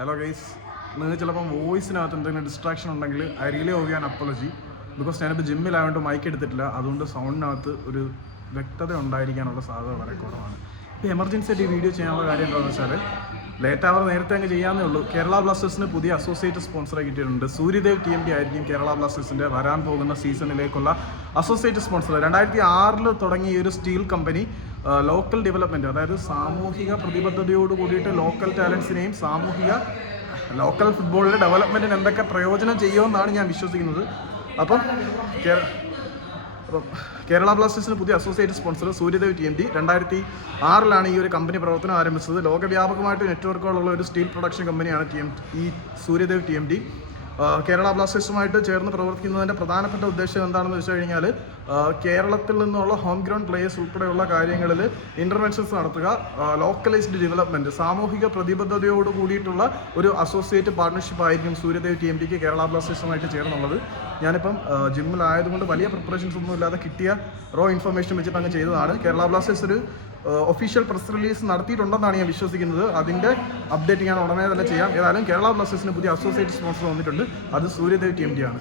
Hello guys, നിങ്ങൾക്ക് ചിലപ്പം വോയിസിനകത്ത് എന്തെങ്കിലും ഡിസ്ട്രാക്ഷൻ ഉണ്ടെങ്കിൽ I really awe an apology. Because ഞാനിപ്പോൾ ജിമ്മിലായതുകൊണ്ട് മൈക്ക് എടുത്തിട്ടില്ല, അതുകൊണ്ട് സൗണ്ടിനകത്ത് ഒരു വ്യക്തത ഉണ്ടായിരിക്കാനുള്ള സാധ്യത വളരെ കുറവാണ്. ഇപ്പോൾ എമർജൻസി ആയിട്ട് ഈ വീഡിയോ ചെയ്യാനുള്ള കാര്യം എന്താണെന്ന് വെച്ചാൽ ലേറ്റ് അവർ നേരത്തെ അങ്ങ് ചെയ്യാവുന്നേ ഉള്ളൂ. കേരള ബ്ലാസ്റ്റേഴ്സിന് പുതിയ അസോസിയേറ്റ് സ്പോൺസറെ കിട്ടിയിട്ടുണ്ട്. സൂര്യദേവ് TMT ആയിരിക്കും കേരള ബ്ലാസ്റ്റേഴ്സിൻ്റെ വരാൻ പോകുന്ന സീസണിലേക്കുള്ള അസോസിയേറ്റ് സ്പോൺസർ. 2006 തുടങ്ങിയ ഈ ഒരു സ്റ്റീൽ കമ്പനി ലോക്കൽ ഡെവലപ്മെൻറ്റ്, അതായത് സാമൂഹിക പ്രതിബദ്ധതയോട് കൂടിയിട്ട് ലോക്കൽ ടാലൻസിനെയും ലോക്കൽ ഫുട്ബോളിലെ ഡെവലപ്മെൻറ്റിന് എന്തൊക്കെ പ്രയോജനം ചെയ്യുമെന്നാണ് ഞാൻ വിശ്വസിക്കുന്നത്. അപ്പം കേരള ബ്ലാസ്റ്റേഴ്സിന് പുതിയ അസോസിയേറ്റ് സ്പോൺസർ സൂര്യദേവ് TMT. 2006 ഈ ഒരു കമ്പനി പ്രവർത്തനം ആരംഭിച്ചത്. ലോകവ്യാപകമായിട്ട് നെറ്റ്വർക്കുകളുള്ള ഒരു സ്റ്റീൽ പ്രൊഡക്ഷൻ കമ്പനിയാണ് ഈ സൂര്യദേവ് TMT. കേരള ബ്ലാസ്റ്റേഴ്സുമായിട്ട് ചേർന്ന് പ്രവർത്തിക്കുന്നതിൻ്റെ പ്രധാനപ്പെട്ട ഉദ്ദേശം എന്താണെന്ന് വെച്ച് കഴിഞ്ഞാൽ കേരളത്തിൽ നിന്നുള്ള ഹോം ഗ്രൗണ്ട് പ്ലേയേഴ്സ് ഉൾപ്പെടെയുള്ള കാര്യങ്ങളിൽ ഇൻ്റർവെൻഷൻസ് നടത്തുക, ലോക്കലൈസ്ഡ് ഡെവലപ്മെൻറ്റ്, സാമൂഹിക പ്രതിബദ്ധതയോട് കൂടിയിട്ടുള്ള ഒരു അസോസിയേറ്റ് പാർട്ട്ണർഷിപ്പ് ആയിരിക്കും സൂര്യദേവ് TMTക്ക് കേരള ബ്ലാസ്റ്റേഴ്സുമായിട്ട് ചേർന്നുള്ളത്. ഞാനിപ്പം ജിമ്മിലായതുകൊണ്ട് വലിയ പ്രിപ്പറേഷൻസ് ഒന്നും ഇല്ലാതെ കിട്ടിയ റോ ഇൻഫർമേഷൻ വെച്ചിട്ട് അങ്ങ് ചെയ്തതാണ്. കേരള ബ്ലാസ്റ്റേഴ്സ് ഒരു ഒഫീഷ്യൽ പ്രസ് റിലീസ് നടത്തിയിട്ടുണ്ടെന്നാണ് ഞാൻ വിശ്വസിക്കുന്നത്. അതിൻ്റെ അപ്ഡേറ്റ് ഞാൻ ഉടനെ തന്നെ ചെയ്യാം. ഏതായാലും കേരള ബ്ലാസ്റ്റേഴ്സിന് പുതിയ അസോസിയേറ്റ് സ്പോൺസർ വന്നിട്ടുണ്ട്. അത് സൂര്യദേവ് TMT ആണ്.